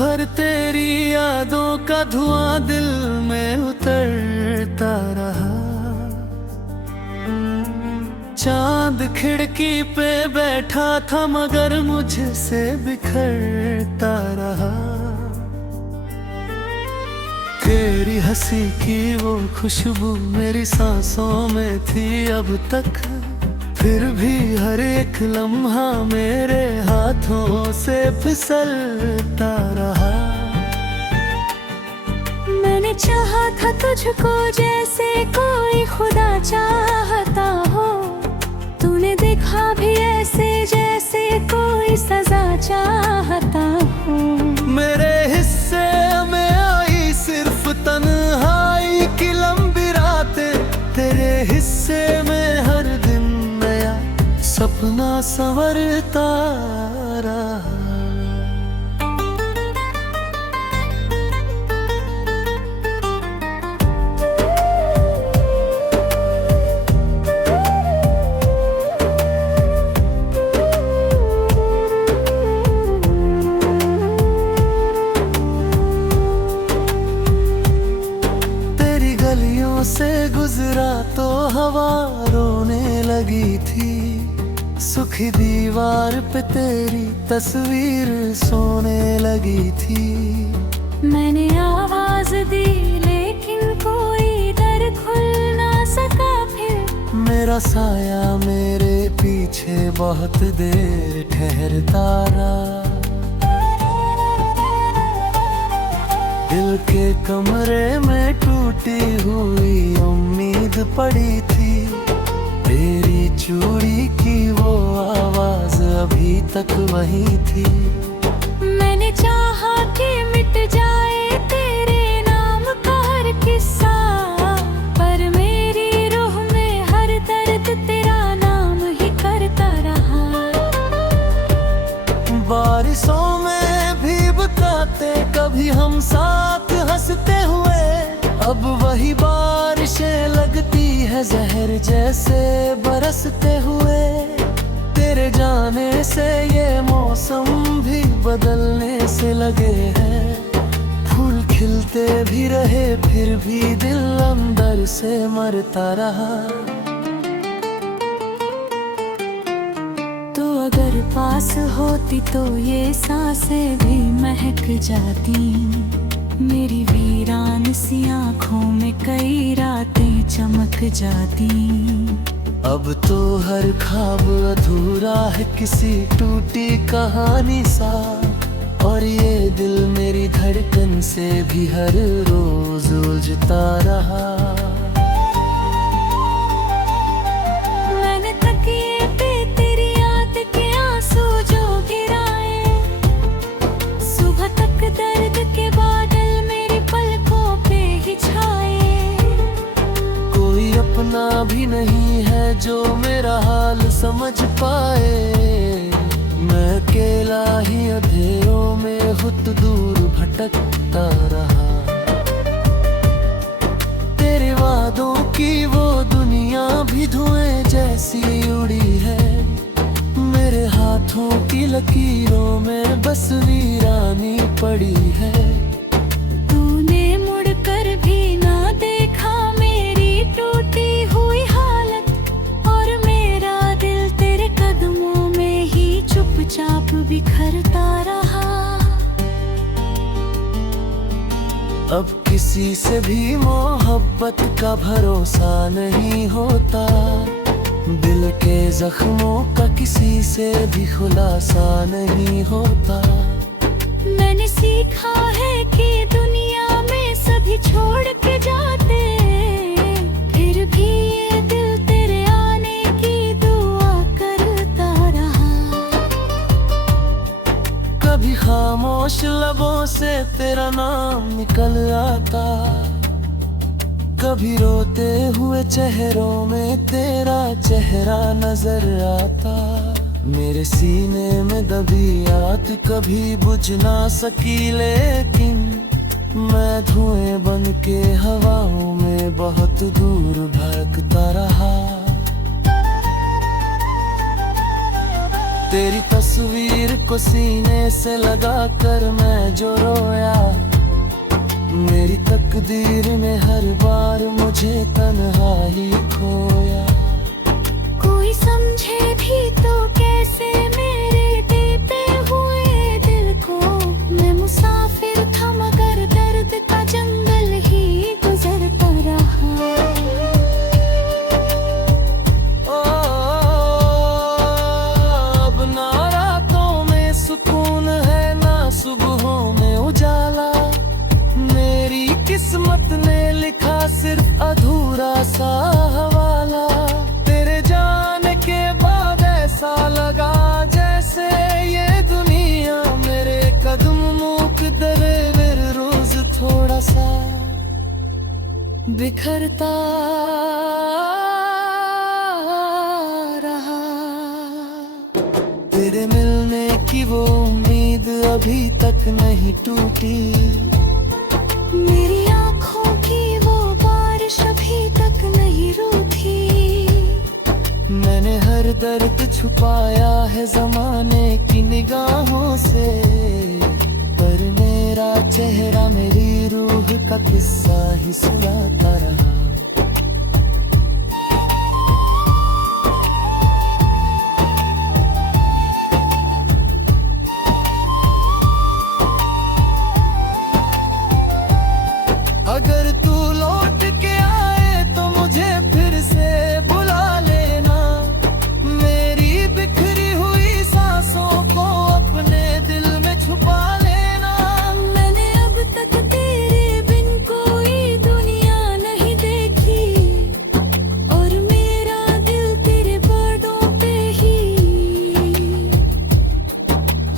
भर तेरी यादों का धुआं दिल में उतरता रहा। चांद खिड़की पे बैठा था मगर मुझसे बिखरता रहा। तेरी हंसी की वो खुशबू मेरी सांसों में थी अब तक, फिर भी हर एक लम्हा मेरे हाथों से फिसलता रहा। मैंने चाहा था तुझको जैसे कोई खुदा चाहता हो, तूने देखा भी ऐसे जैसे कोई सजा चाहता हो। मेरे हिस्से में आई सिर्फ तन्हाई की लंबी रातें, तेरे हिस्से में हर दिन नया सपना संवरता रहा। से गुजरा तो हवा रोने लगी थी, सुखी दीवार पे तेरी तस्वीर सोने लगी थी। मैंने आवाज दी लेकिन कोई दर खुल ना सका फिर। मेरा साया मेरे पीछे बहुत देर ठहरता रहा। दिल के कमरे में टूटी हुई उम्मीद पड़ी थी, तेरी चूड़ी की वो आवाज अभी तक वही थी। मैंने चाहा कि मिट जाए तेरे नाम का हर किस्सा, पर मेरी रूह में हर दर्द तेरा नाम ही करता रहा। बारिशों में भी बताते कभी हम साथ हंसते हुए, अब वही बारिशें लगती है जहर जैसे बरसते हुए। तेरे जाने से ये मौसम भी बदलने से लगे हैं, फूल खिलते भी रहे फिर भी दिल अंदर से मरता रहा। तो अगर पास होती तो ये सांसें भी महक जाती, मेरी वीरान सी आँखों में कई रातें चमक जाती। अब तो हर ख्वाब अधूरा है किसी टूटी कहानी सा, और ये दिल मेरी धड़कन से भी हर रोज उलझता रहा। मैंने तकिए पे तेरी याद के आंसू जो गिराए, सुबह तक दर्द के बादल मेरी पलकों पे ही छाए। कोई अपना भी नहीं है जो मेरा हाल समझ पाए, मैं अकेला ही अंधेरों में खुद दूर भटकता रहा। तेरे वादों की वो दुनिया भी धुएं जैसी उड़ी है, मेरे हाथों की लकीरों में बस वीरानी पड़ी है। तूने मुड़कर भी ना देखा मेरी टूटी हुई हालत, और मेरा दिल तेरे कदमों में ही चुपचाप बिखरता रहा। अब किसी से भी मोहब्बत का भरोसा नहीं होता, दिल के जख्मों का किसी से भी खुलासा नहीं होता। मैंने सीखा है कि दुनिया में सभी छोड़ के जाते, फिर भी ये दिल तेरे आने की दुआ करता रहा। कभी खामोश लबों से तेरा नाम निकल आता, कभी रोते हुए चेहरों में तेरा चेहरा नजर आता। मेरे सीने में दबी आग कभी बुझ ना सकी, लेकिन मैं धुएं बन के हवाओं में बहुत दूर भटकता रहा। तेरी तस्वीर को सीने से लगा कर मैं जो रोया, मेरी तकदीर ने हर बार मुझे तन्हा ही खोया। कोई समझे भी तो कैसे मेरे देते हुए दिल को, मैं मुसाफिर था मगर दर्द का जंगल ही गुजरता रहा। ओ, अब ना रातों में सुकून है ना सुबहों में उजाला, मेरी किस्मत ने लिखा सिर्फ अधूरा सा हवाला। तेरे जाने के बाद ऐसा लगा जैसे ये दुनिया मेरे कदम मूक दरे, मेरे रोज थोड़ा सा बिखरता रहा। तेरे मिलने की वो उम्मीद अभी तक नहीं टूटी, मेरी आँखों की वो बारिश अभी तक नहीं रूठी। मैंने हर दर्द छुपाया है ज़माने की निगाहों से, पर मेरा चेहरा मेरी रूह का किस्सा ही सुनाता रहा। अगर तू लौट के आए तो मुझे फिर से बुला लेना, मेरी बिखरी हुई सांसों को अपने दिल में छुपा लेना। मैंने अब तक तेरे बिन कोई दुनिया नहीं देखी, और मेरा दिल तेरे बातों पे ही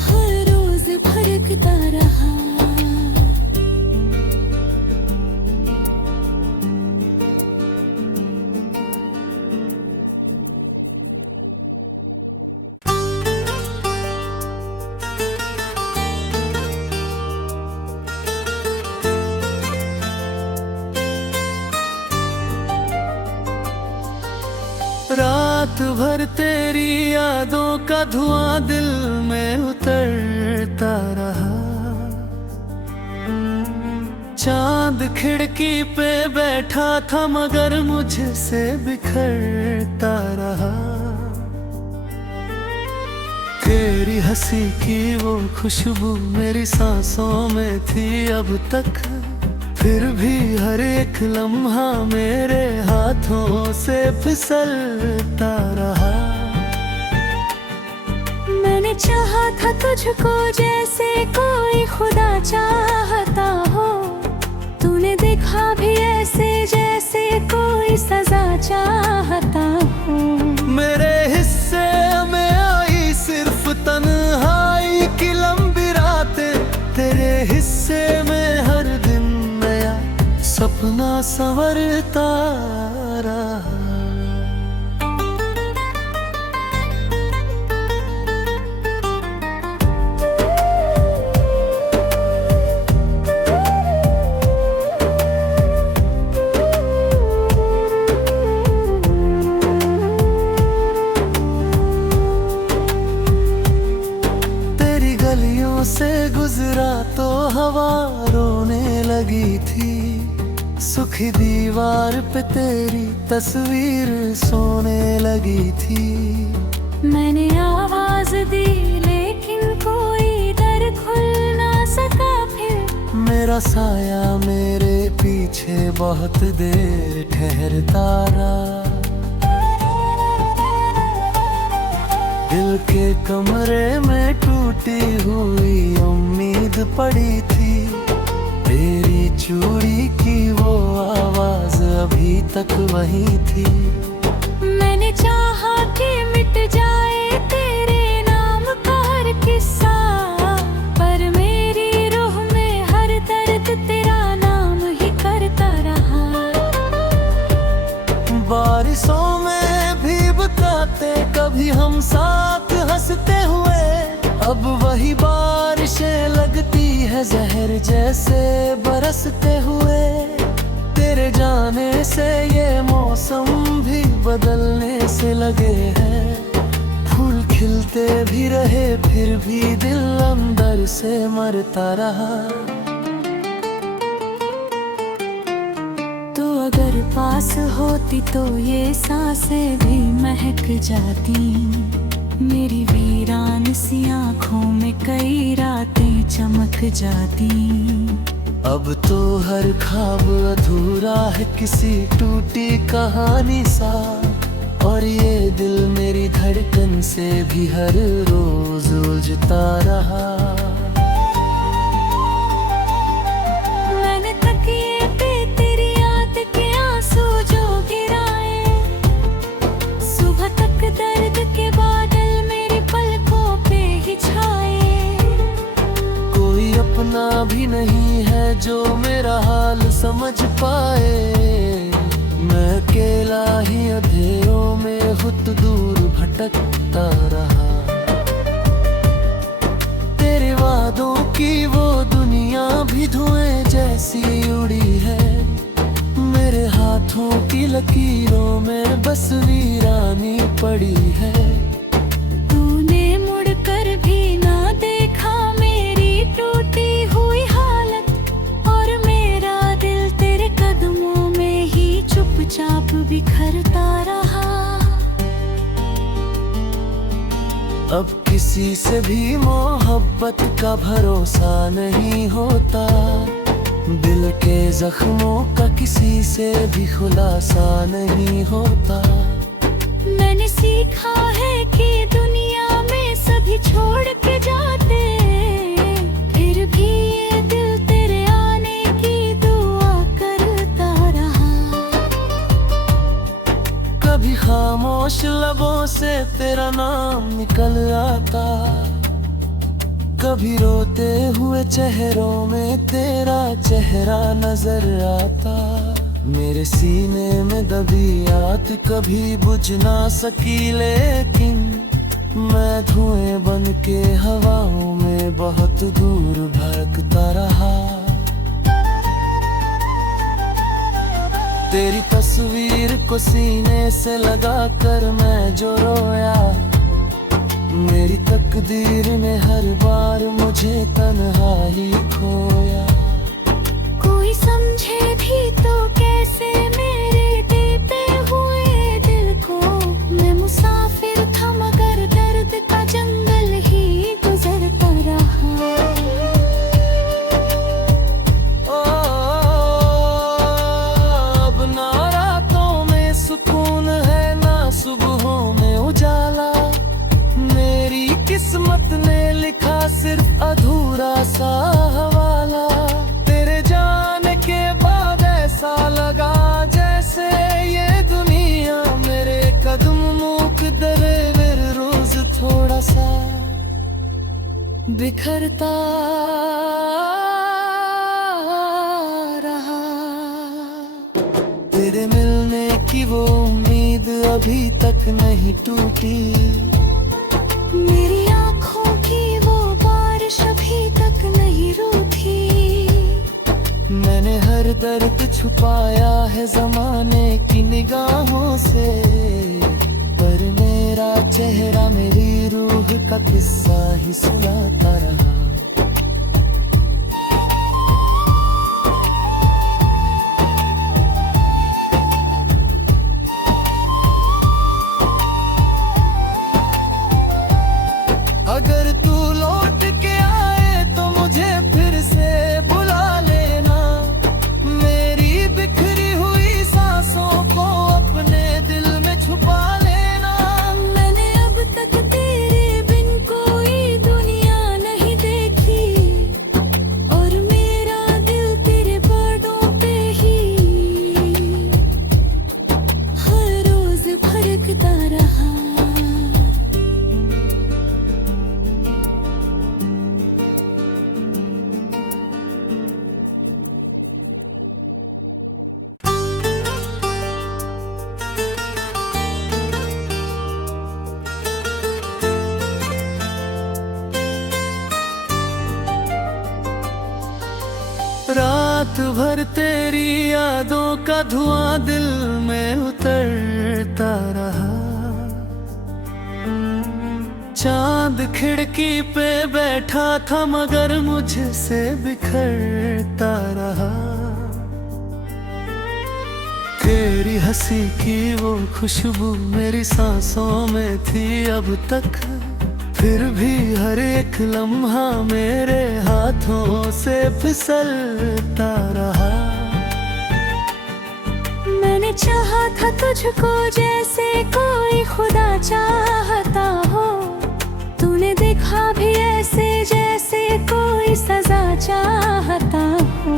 हर रोज भड़कता रहा। रात भर तेरी यादों का धुआं दिल में उतरता रहा, चांद खिड़की पे बैठा था मगर मुझसे बिखरता रहा। तेरी हंसी की वो खुशबू मेरी सांसों में थी अब तक, फिर भी हर एक लम्हा मेरे हाथों से फिसलता रहा। मैंने चाहा था तुझको जैसे कोई खुदा चाहता हो, तूने देखा भी ऐसे जैसे कोई सजा चाहता हो। मेरे हिस्से में आई सिर्फ तन्हाई की लंबी रातें, तेरे हिस्से में हर दिन नया सपना संवरता रहा। तेरी गलियों से गुजरा तो हवा रोने लगी थी, सुखी दीवार पे तेरी तस्वीर सोने लगी थी। मैंने आवाज दी लेकिन कोई दर खुल ना सका फिर, मेरा साया मेरे पीछे बहुत देर ठहरता रहा। दिल के कमरे में टूटी हुई उम्मीद पड़ी थी, तेरी चूड़ी की वो आवाज अभी तक वही थी। मैंने चाहा कि मिट जाए तेरे नाम का हर किस्सा, पर मेरी रूह में हर दर्द तेरा नाम ही करता रहा। बारिशों में भी बताते कभी हम साथ हंसते हुए, अब वही बारिशें लगती है जहर जैसे बरसते हुए। तेरे जाने से ये मौसम भी बदलने से लगे हैं, फूल खिलते भी रहे फिर भी दिल अंदर से मरता रहा। तो अगर पास होती तो ये सांसें भी महक जाती, मेरी वीरान सी आँखों में कई रातें चमक जाती। अब तो हर ख्वाब अधूरा है किसी टूटी कहानी सा, और ये दिल मेरी धड़कन से भी हर रोज उलझता रहा। मैंने तकिए पे तेरी याद के आंसू जो गिराए, सुबह तक दर्द के बादल मेरी पलकों पे ही छाए। कोई अपना भी नहीं है जो मेरा हाल समझ पाए, मैं अकेला ही अंधेरों में खुद दूर भटकता रहा। तेरे वादों की वो दुनिया भी धुएं जैसी उड़ी है, मेरे हाथों की लकीरों में बस वीरानी पड़ी है। तूने मुड़कर भी ना देखा मेरी टूटी हुई हालत, और मेरा दिल तेरे कदमों में ही चुपचाप बिखरता रहा। अब किसी से भी मोहब्बत का भरोसा नहीं होता, दिल के जख्मों का किसी से भी खुलासा नहीं होता। मैंने सीखा है कि दुनिया में सभी छोड़ के जाते, फिर भी ये दिल तेरे आने की दुआ करता रहा। कभी खामोश लबों से तेरा नाम निकल आता, कभी रोते हुए चेहरों में तेरा चेहरा नजर आता। मेरे सीने में दबी आग कभी बुझ ना सकी, लेकिन मैं धुएं बन के हवाओं में बहुत दूर भटकता रहा। तेरी तस्वीर को सीने से लगा कर मैं जो रोया, मेरी तकदीर ने हर बार मुझे तन्हा ही खोया। कोई समझे भी तो कैसे मेरे देते हुए दिल को, मैं मुसाफिर था मगर दर्द का जंगल ही गुजरता रहा। ओ, अब ना रातों में सुकून है ना सुबहों में उजाला, मेरी किस्मत ने लिखा सिर्फ अधूरा सा हवाला। तेरे जाने के बाद ऐसा लगा जैसे ये दुनिया मेरे कदम मूक दरे, मेरे रोज थोड़ा सा बिखरता रहा। तेरे मिलने की वो उम्मीद अभी तक नहीं टूटी, मेरी आँखों की वो बारिश अभी तक नहीं रूठी। मैंने हर दर्द छुपाया है जमाने की निगाहों से, पर मेरा चेहरा मेरी रूह का किस्सा ही सुनाता रहा। अगर तू लौट के आए तो मुझे फिर से बुला लेना, मेरी बिखरी हुई सांसों को अपने दिल में छुपा लेना। मैंने अब तक तेरे बिन कोई दुनिया नहीं देखी, और मेरा दिल तेरे बातों पे ही हर रोज भटकता रहा। रात भर तेरी यादों का धुआं दिल में उतरता रहा, चांद खिड़की पे बैठा था मगर मुझसे बिखरता रहा। तेरी हंसी की वो खुशबू मेरी सांसों में थी अब तक, फिर भी हर एक लम्हा मेरे हाथों से फिसलता रहा। मैंने चाहा था तुझको जैसे कोई खुदा चाहता हो, तूने देखा भी ऐसे जैसे कोई सजा चाहता हो।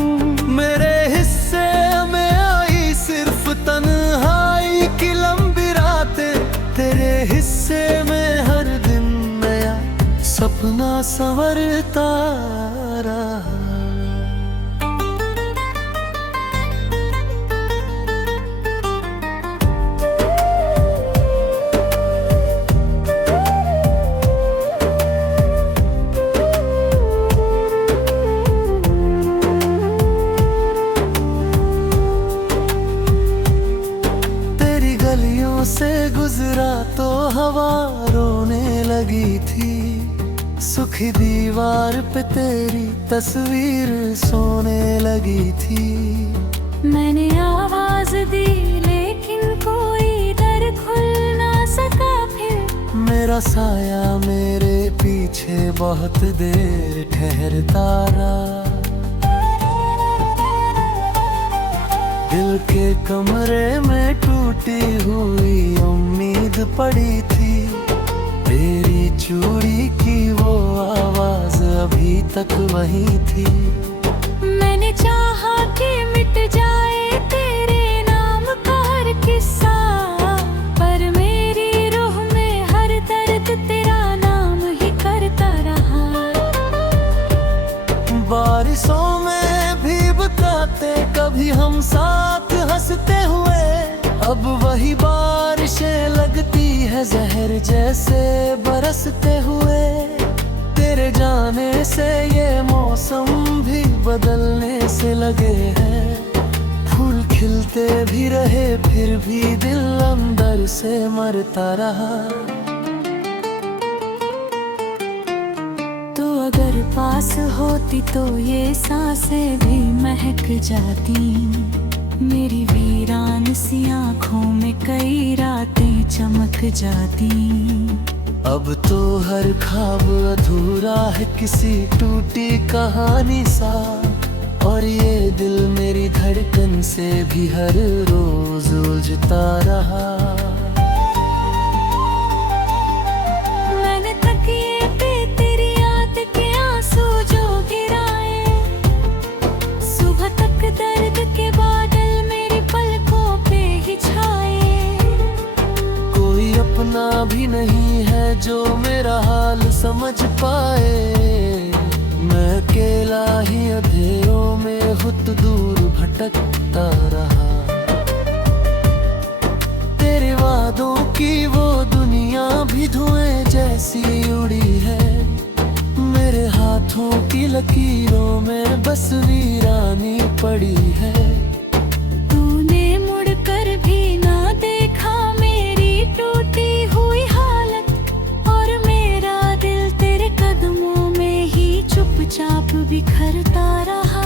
मेरे हिस्से में आई सिर्फ तन्हाई की लंबी रातें, तेरे हिस्से में हर दिन नया सपना संवरता रहा। से गुजरा तो हवा रोने लगी थी, सुखी दीवार पे तेरी तस्वीर सोने लगी थी। मैंने आवाज दी लेकिन कोई दर खुल ना सका फिर, मेरा साया मेरे पीछे बहुत देर ठहरता रहा। दिल के कमरे में टूटी हुई उम्मीद पड़ी थी, तेरी चूड़ी की वो आवाज अभी तक वही थी। मैंने चाहा कि मिट जाए तेरे नाम का हर किस्सा, पर मेरी रूह में हर दर्द तेरा नाम ही करता रहा। बारिशों में भी बताते कभी हम साथ हंसते हुए, अब वही बारिशें लगती है जहर जैसे बरसते हुए। तेरे जाने से ये मौसम भी बदलने से लगे हैं, फूल खिलते भी रहे फिर भी दिल अंदर से मरता रहा। तो अगर पास होती तो ये सांसें भी महक जाती, मेरी वीरान सी आँखों में कई रातें चमक जाती। अब तो हर ख्वाब अधूरा है किसी टूटी कहानी सा, और ये दिल मेरी धड़कन से भी हर रोज उलझता रहा। मैंने तकिए पे तेरी याद के आंसू जो गिराए, सुबह तक दर्द के बादल मेरी पलकों पे ही छाए। कोई अपना भी नहीं है जो मेरा हाल समझ पाए, मैं अकेला ही अंधेरों में खुद दूर भटकता रहा। तेरे वादों की वो दुनिया भी धुएं जैसी उड़ी है, मेरे हाथों की लकीरों में बस वीरानी पड़ी है। तूने मुड़कर भी ना देखा मेरी टूटी हुई हालत, और मेरा दिल तेरे कदमों में ही चुपचाप बिखरता रहा।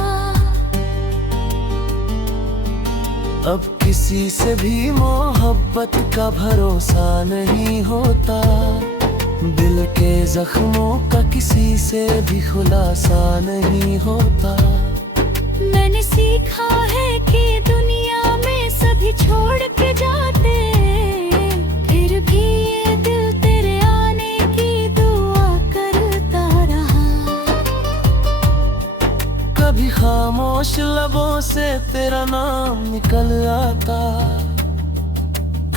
अब किसी से भी मोहब्बत का भरोसा नहीं होता, दिल के जख्मों का किसी से भी खुलासा नहीं होता। मैंने सीखा है कि दुनिया में सभी छोड़ के जाते, फिर भी ये दिल तेरे आने की दुआ करता रहा। कभी खामोश लबों से तेरा नाम निकल आता,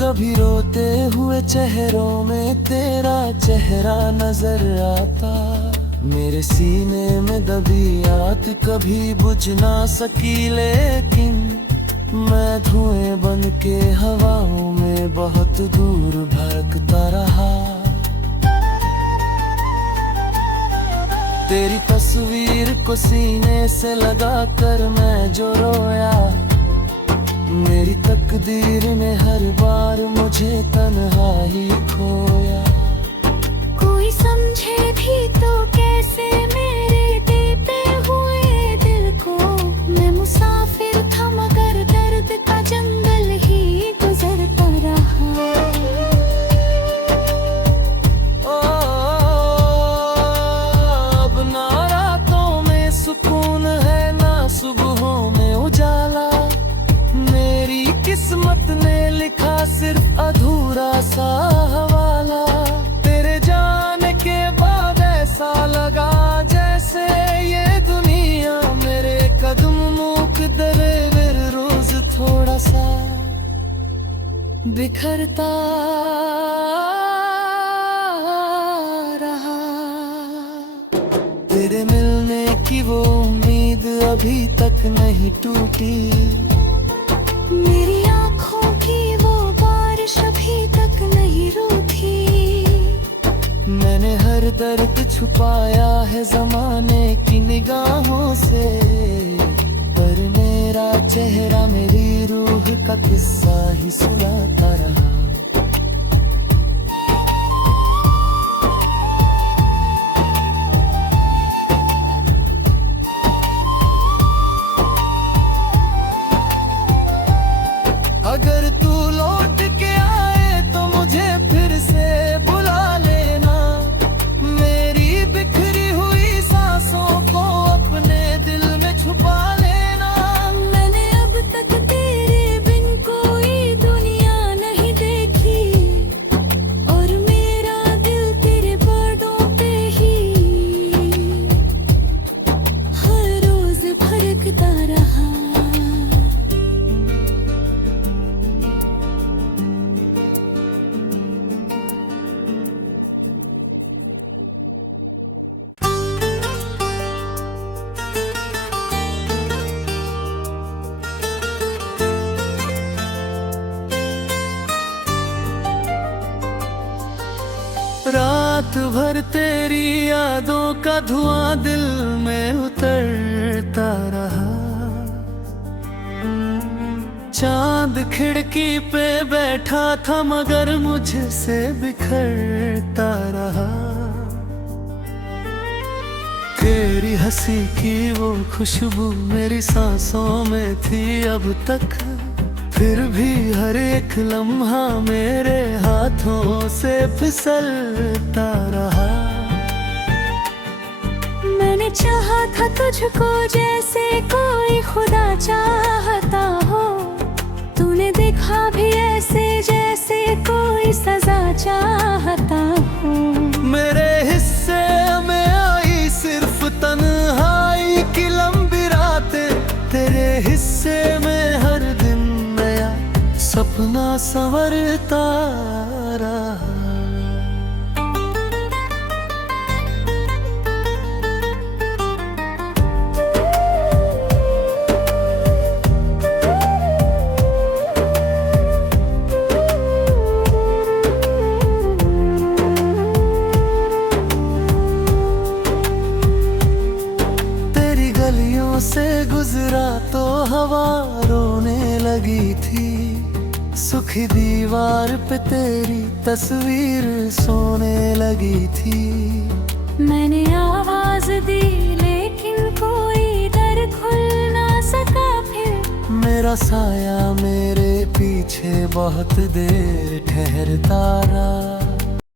कभी रोते हुए चेहरों में तेरा चेहरा नजर आता। मेरे सीने में दबी आग कभी बुझ ना सकी, लेकिन मैं धुएं बन के हवाओं में बहुत दूर भटकता रहा। तेरी तस्वीर को सीने से लगा कर मैं जो रोया, मेरी तकदीर ने हर बार मुझे तन्हा ही खोया। कोई तुझे भी तो कैसे मेरे देते हुए दिल को। मैं मुसाफिर था मगर दर्द का जंगल ही गुजरता रहा। अब ना रातों में सुकून है ना सुबहों में उजाला। मेरी किस्मत ने लिखा सिर्फ अधूरा सा हवाला। तेरे जाने के बाद ऐसा लगा जैसे ये दुनिया मेरे कदम मूक दरे रोज थोड़ा सा बिखरता रहा। तेरे मिलने की वो उम्मीद अभी तक नहीं टूटी। मेरी आँखों की वो बारिश अभी तक नहीं रूठी। मैंने हर दर्द छुपाया है ज़माने की निगाहों से, पर मेरा चेहरा मेरी रूह का किस्सा ही सुनाता रहा। अगर तू लौट के आए तो मुझे फिर से बुला लेना। मेरी बिखरी हुई सांसों को अपने दिल में छुपा लेना। मैंने अब तक तेरे बिन कोई दुनिया नहीं देखी, और मेरा दिल तेरे बातों पे ही हर रोज भड़कता रहा। रात भर तेरी यादों का धुआं दिल में उतरता रहा। चांद खिड़की पे बैठा था मगर मुझसे बिखरता रहा। तेरी हंसी की वो खुशबू मेरी सांसों में थी अब तक, फिर भी हर एक लम्हा मेरे हाथों से फिसलता रहा। मैंने चाहा था तुझको जैसे कोई खुदा चाहता हो। तूने देखा भी ऐसे जैसे कोई सजा चाहता हो। मेरे हिस्से में आई सिर्फ तन्हाई की लंबी रातें। तेरे हिस्से में हर दिन नया सपना संवरता रहा। से गुजरा तो हवा रोने लगी थी। सुखी दीवार पे तेरी तस्वीर सोने लगी थी। मैंने आवाज दी लेकिन कोई दर खुल ना सका। फिर मेरा साया मेरे पीछे बहुत देर ठहरता रहा।